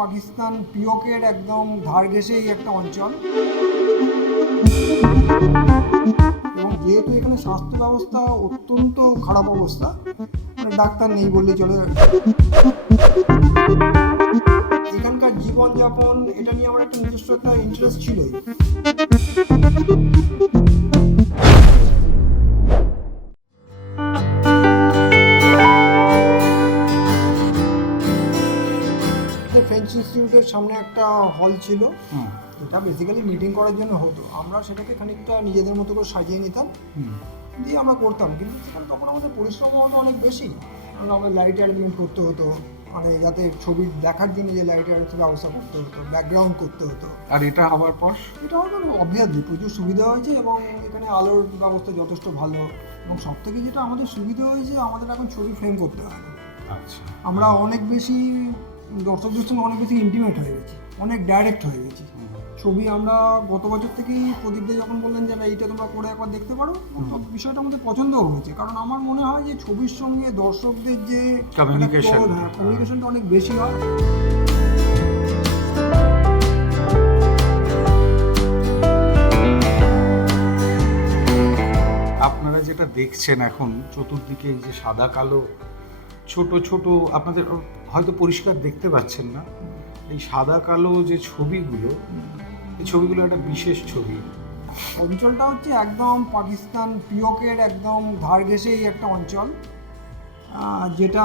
পাকিস্তান পিওকের একদম ধার ঘেসেই একটা অঞ্চল। এবং যেহেতু এখানে স্বাস্থ্য ব্যবস্থা অত্যন্ত খারাপ অবস্থা মানে ডাক্তার নেই বললেই চলে এখানকার জীবনযাপন, এটা নিয়ে আমার একটা নিজস্ব একটা ইন্টারেস্ট ছিলই। ফ্রেঞ্চ ইনস্টিটিউটের সামনে একটা হল ছিল। এটা বেসিক্যালি মিটিং করার জন্য হতো। আমরা সেটাকে খানিকটা নিজেদের মতো করে সাজিয়ে নিতাম। দিয়ে আমরা করতাম। কিন্তু সেখানে তখন আমাদের পরিশ্রম হতো অনেক বেশি। কারণ আমাদের লাইট অ্যারেঞ্জমেন্ট করতে হতো। মানে যাতে ছবি দেখার জন্য যে লাইট অ্যারেঞ্জমেন্ট ব্যবস্থা করতে হতো ব্যাকগ্রাউন্ড করতে হতো। আর এটা হওয়ার পর? এটা হয়তো অবভিয়াসলি প্রচুর সুবিধা হয়েছে এবং এখানে আলোর ব্যবস্থা যথেষ্ট ভালো। এবং সব থেকে যেটা আমাদের সুবিধা হয়েছে আমাদের এখন ছবি ফ্রেম করতে হয়। আচ্ছা। আমরা অনেক বেশি দর্শকদের সঙ্গে অনেক বেশি ইন্টিমেট হয়ে গেছি অনেক ডাইরেক্ট হয়ে গেছি। ছবি আমরা গত বছর থেকেই প্রদীপ দে যখন বললেন যে না এইটা তোমরা করে একবার দেখতে পারো তো বিষয়টা আমাদের পছন্দও হয়েছে। কারণ আমার মনে হয় যে ছবির সঙ্গে দর্শকদের যে Communication. কমিউনিকেশনটা অনেক বেশি হয়। আপনারা যেটা দেখছেন এখন চতুর্দিকে যে সাদা কালো ছোট ছোট আপনাদের হয়তো পরিষ্কার দেখতে পাচ্ছেন না। এই সাদা কালো যে ছবিগুলো, এই ছবিগুলো একটা বিশেষ ছবি। অঞ্চলটা হচ্ছে একদম পাকিস্তান পিওকের একদম ধার ঘেঁষেই একটা অঞ্চল। যেটা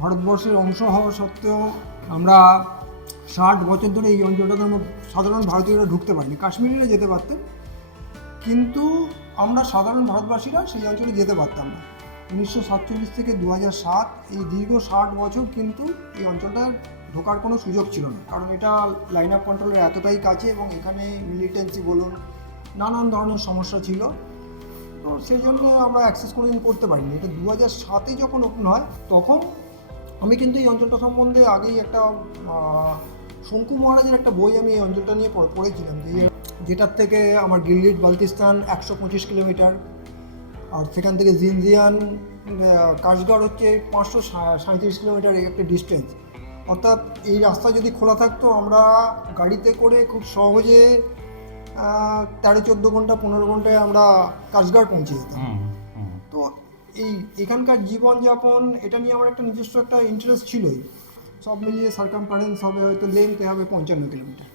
ভারতবর্ষের অংশ হওয়া সত্ত্বেও আমরা ষাট বছর ধরে এই অঞ্চলটাতে আমরা সাধারণ ভারতীয়রা ঢুকতে পারিনি। কাশ্মীরিরা যেতে পারতেন। কিন্তু আমরা সাধারণ ভারতবাসীরা সেই অঞ্চলে যেতে পারতাম না। উনিশশো সাতচল্লিশ থেকে দু সাত এই দীর্ঘ ষাট বছর কিন্তু এই অঞ্চলটা ঢোকার কোনো সুযোগ ছিল না। কারণ এটা লাইন অফ কন্ট্রোলের এতটাই কাছে এবং এখানে মিলিটেন্সি বলুন, নানান ধরনের সমস্যা ছিল। তো সেই জন্য আমরা অ্যাক্সেস কোনোদিন করতে পারিনি। এটা দু হাজার সাতে যখন ওপেন হয়, তখন আমি কিন্তু এই অঞ্চলটা সম্বন্ধে আগেই একটা শঙ্কু মহারাজের একটা বই আমি এই অঞ্চলটা নিয়ে পড়েছিলাম। যে যেটার থেকে আমার গিলগিট বালতিস্তান একশো পঁচিশ কিলোমিটার আর সেখান থেকে জিনজিয়ান কাশগড় হচ্ছে পাঁচশো সাঁত্রিশ কিলোমিটার একটা ডিস্টেন্স অর্থাৎ এই রাস্তা যদি খোলা থাকতো আমরা গাড়িতে করে খুব সহজে তেরো চোদ্দ ঘণ্টা পনেরো ঘন্টায় আমরা কাশগড় পৌঁছে যেতাম। তো এই এখানকার জীবনযাপন এটা নিয়ে আমার একটা নিজস্ব একটা ইন্টারেস্ট ছিলই। সব মিলিয়ে সার্কামপারেন্স হবে হয়তো লেনতে হবে পঞ্চান্ন কিলোমিটার।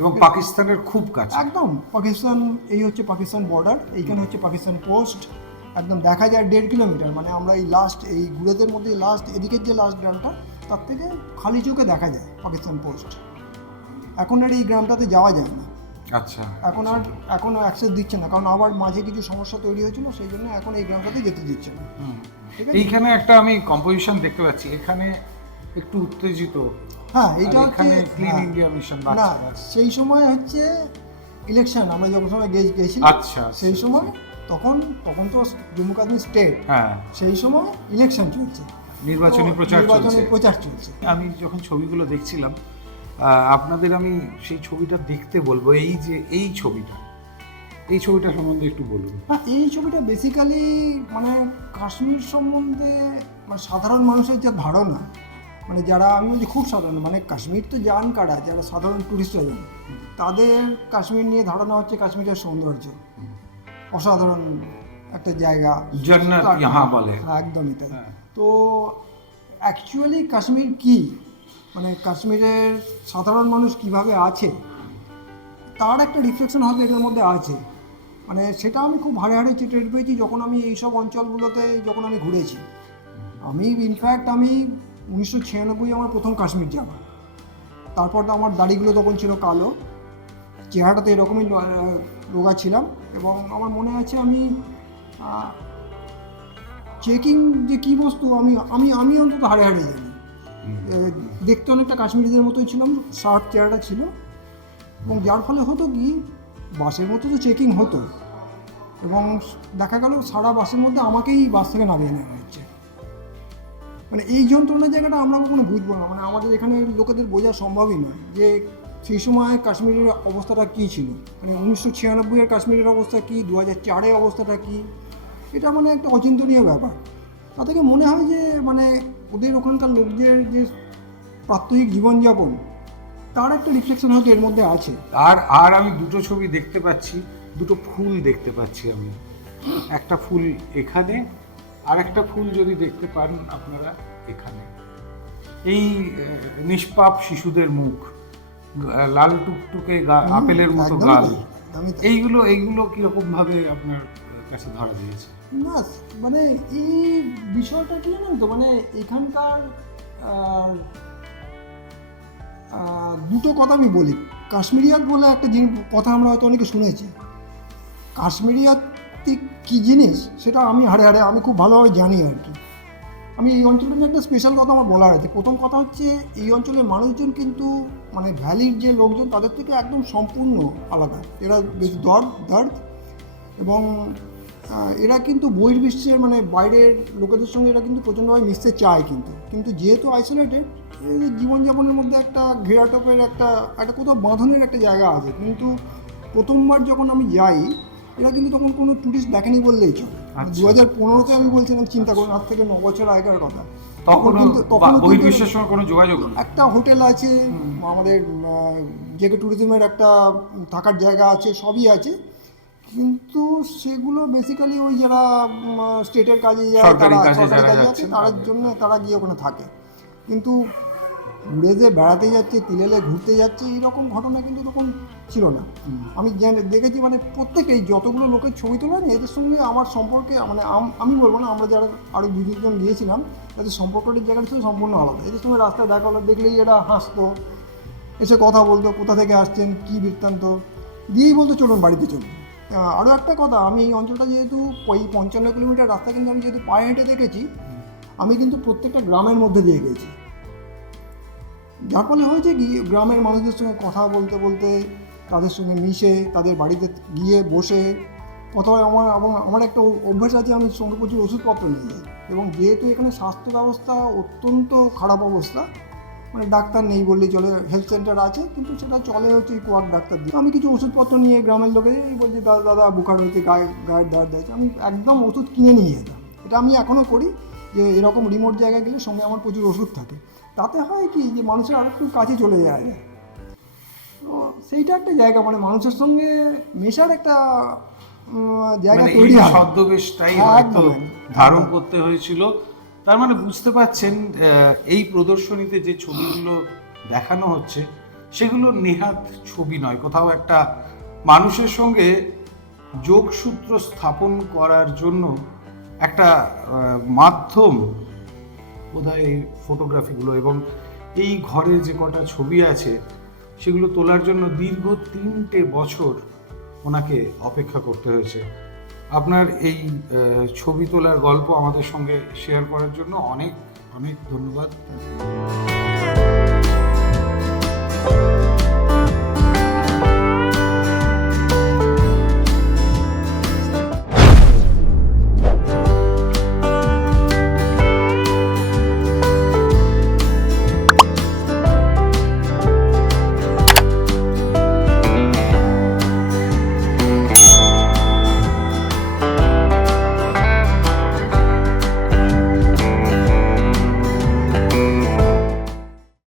এবং পাকিস্তানের খুব কাছে। একদম পাকিস্তান এই হচ্ছে পাকিস্তান বর্ডার এইখানে হচ্ছে পাকিস্তান পোস্ট একদম দেখা যায় দেড় কিলোমিটার মানে আমরা এই লাস্ট এই গুড়েদের মধ্যে লাস্ট এদিকের যে লাস্ট গ্রামটা তার থেকে খালি চোখে দেখা যায় পাকিস্তান পোস্ট এখন আর এই গ্রামটাতে যাওয়া যায় না। আচ্ছা। এখন আর এখন অ্যাক্সেস দিচ্ছে না কারণ আবার মাঝে কিছু সমস্যা তৈরি হয়েছিল সেই জন্য এখন এই গ্রামটাতে যেতে দিচ্ছে না। এইখানে একটা আমি কম্পোজিশন দেখতে পাচ্ছি এখানে একটু উত্তেজিত। হ্যাঁ এইটা এখানে ক্লিন ইন্ডিয়া মিশন না সেই সময় হচ্ছে ইলেকশন আমরা যখন সময় গে- গেছি আচ্ছা সেই সময় তখন তখন তো জম্মু কাশ্মীর স্টেট হ্যাঁ। সেই সময় ইলেকশন চলছে। নির্বাচনী প্রচার নির্বাচনী চলছে। প্রচার চলছে। আমি যখন ছবিগুলো দেখছিলাম আপনাদের আমি সেই ছবিটা দেখতে বলব এই যে এই ছবিটা। এই ছবিটা সম্বন্ধে একটু বলুন। হ্যাঁ এই ছবিটা বেসিক্যালি মানে কাশ্মীর সম্বন্ধে মানে সাধারণ মানুষের যে ধারণা মানে যারা আমি বলছি খুব সাধারণ মানে কাশ্মীর তো যান কারা যারা সাধারণ টুরিস্টরা যান তাদের কাশ্মীর নিয়ে ধারণা হচ্ছে কাশ্মীরের সৌন্দর্য। অসাধারণ একটা জায়গা। বলে। হ্যাঁ, একদমই তাই। হ্যাঁ। তো অ্যাকচুয়ালি কাশ্মীর কি? মানে কাশ্মীরের সাধারণ মানুষ কীভাবে আছে? তার একটা রিফ্লেকশন হয়তো এটার মধ্যে আছে। মানে সেটা আমি খুব হাড়ে হাড়ে টের পেয়েছি যখন আমি এইসব অঞ্চলগুলোতে যখন আমি ঘুরেছি। আমি ইনফ্যাক্ট আমি উনিশশো ছিয়ানব্বই আমার প্রথম কাশ্মীর যাওয়া। তারপর তো আমার দাড়িগুলো তখন ছিল কালো। চেহারাটা এরকমই রোগা ছিলাম এবং আমার মনে আছে আমি চেকিং যে কী বস্তু আমি আমি আমি অন্তত হারে হারে জানি। দেখতে অনেকটা কাশ্মীরিদের মতোই ছিলাম শার্ট চেহারাটা ছিল। এবং যার ফলে হতো কি বাসের মতো তো চেকিং হতো। এবং দেখা গেল সারা বাসের মধ্যে আমাকেই বাস থেকে নামিয়ে নেওয়া হচ্ছে মানে এই যন্ত্রণার জায়গাটা আমরা কখনো বুঝব না। মানে আমাদের এখানে লোকেদের বোঝা সম্ভবই নয় যে সেই সময় কাশ্মীরের অবস্থাটা কী ছিল? মানে উনিশশো ছিয়ানব্বইয়ের কাশ্মীরের অবস্থা কী? দু হাজার চারের অবস্থাটা কী? এটা মানে একটা অচিন্তনীয় ব্যাপার। তা থেকে মনে হয় যে মানে ওদের ওখানকার লোকদের যে প্রাত্যহিক জীবনযাপন, তার একটা রিফ্লেকশন হয়তো এর মধ্যে আছে। আর আর আমি দুটো ছবি দেখতে পাচ্ছি, দুটো ফুল দেখতে পাচ্ছি আমি। একটা ফুল এখানে আর একটা ফুল যদি দেখতে পান আপনারা এখানে। এই নিষ্পাপ শিশুদের মুখ লাল টুকটুকে আপেলের মতো গাল। এইগুলো এইগুলো কীরকম ভাবে আপনার কাছে ধরা দিয়েছে? না মানে এই বিষয়টা কি জানেন তো? মানে এখানকার দুটো কথা আমি বলি। কাশ্মীরিয়াত বলে একটা জিনিস কথা আমরা হয়তো অনেকে শুনেছি। কাশ্মীরিয়াতি কী জিনিস সেটা আমি হাড়ে হাড়ে, আমি খুব ভালোভাবে জানি আর কি। আমি এই অঞ্চলের নিয়ে একটা স্পেশাল কথা আমার বলার আছে। প্রথম কথা হচ্ছে, এই অঞ্চলের মানুষজন কিন্তু মানে ভ্যালির যে লোকজন, তাদের থেকে একদম সম্পূর্ণ আলাদা। এরা বেশ দর দর্দ এবং এরা কিন্তু বহির্বিশ্বের মানে বাইরের লোকেদের সঙ্গে এরা কিন্তু প্রচণ্ডভাবে মিশতে চায় কিন্তু। কিন্তু যেহেতু আইসোলেটেড জীবনযাপনের মধ্যে একটা ঘেরাটোপের একটা একটা কোথাও বাঁধনের একটা জায়গা আছে। কিন্তু প্রথমবার যখন আমি যাই এরা কিন্তু তখন কোনো ট্যুরিস্ট দেখেনি বললেই চলে। আচ্ছা। দু হাজার পনেরোতে আমি বলছিলাম চিন্তা করুন আজ থেকে ন বছর আগেকার কথা। তখন কিন্তু তখন বহির্বিশ্বের সঙ্গে কোনো যোগাযোগ একটা হোটেল আছে আমাদের জেকে ট্যুরিজমের একটা থাকার জায়গা আছে সবই আছে। কিন্তু সেগুলো বেসিক্যালি ওই যারা স্টেটের কাজে যায় সরকারি তারা সরকারি কাজে আছে তার। জন্য তারা গিয়ে ওখানে থাকে। কিন্তু ঘুরে যে বেড়াতে যাচ্ছে তিলেলে ঘুরতে যাচ্ছে এইরকম ঘটনা কিন্তু তখন ছিল না। আমি জানি- দেখেছি মানে প্রত্যেকেই যতগুলো লোকের ছবি তোলা এদের সঙ্গে আমার সম্পর্কে মানে আমি বলব না আমরা যারা আরও দু তিনজন গিয়েছিলাম তাদের সম্পর্কটির জায়গাটা ছিল সম্পূর্ণ আলাদা। এদের সঙ্গে রাস্তায় দেখা হলো দেখলেই এরা হাসতো এসে কথা বলতো কোথা থেকে আসছেন কী বৃত্তান্ত দিয়েই বলতো চলুন বাড়িতে চলুন। আরও একটা কথা আমি এই অঞ্চলটা যেহেতু ওই পঞ্চান্ন কিলোমিটার রাস্তা কিন্তু আমি যেহেতু পায়ে হেঁটে দেখেছি আমি কিন্তু প্রত্যেকটা গ্রামের মধ্যে দিয়ে গেছি যার ফলে হয়েছে কি গ্রামের মানুষদের সঙ্গে কথা বলতে বলতে, তাদের সঙ্গে মিশে, তাদের বাড়িতে গিয়ে বসে, অথবা আমার আমার একটা অভ্যাস আছে, আমি সঙ্গে প্রচুর ওষুধপত্র নিয়ে যাই। এবং যেহেতু এখানে স্বাস্থ্য ব্যবস্থা অত্যন্ত খারাপ অবস্থা মানে ডাক্তার নেই বললেই চলে হেলথ সেন্টার আছে, কিন্তু সেটা চলে হচ্ছে কোয়াক ডাক্তার দিয়ে। আমি কিছু ওষুধপত্র নিয়ে গ্রামের লোকে বলছি দাদা দাদা, বুখার হয়েছে, গায়ে, গায়ের দাঁড় দেয় আমি একদম ওষুধ কিনে নিয়ে যেতাম। এটা আমি এখনও করি যে এরকম রিমোট জায়গায় গেলে সঙ্গে আমার প্রচুর ওষুধ থাকে। তাতে হয় কি যে মানুষের আরও একটু কাছে চলে যায়। তো সেইটা একটা জায়গা মানে মানুষের সঙ্গে মেশার একটা জায়গা মানে তৈরি হয়। ছদ্মবেশটাই হ্যাঁ, হয়তো ধারণ করতে হয়েছিল। তার মানে বুঝতে পাচ্ছেন এই প্রদর্শনীতে যে ছবিগুলো দেখানো হচ্ছে সেগুলো নেহাত ছবি নয় কোথাও একটা মানুষের সঙ্গে যোগসূত্র স্থাপন করার জন্য একটা মাধ্যম বোধহয় এই ফটোগ্রাফিগুলো এবং এই ঘরে যে কটা ছবি আছে, সেগুলো তোলার জন্য দীর্ঘ তিনটে বছর ওনাকে অপেক্ষা করতে হয়েছে। আপনার এই ছবি তোলার গল্প আমাদের সঙ্গে শেয়ার করার জন্য অনেক অনেক ধন্যবাদ।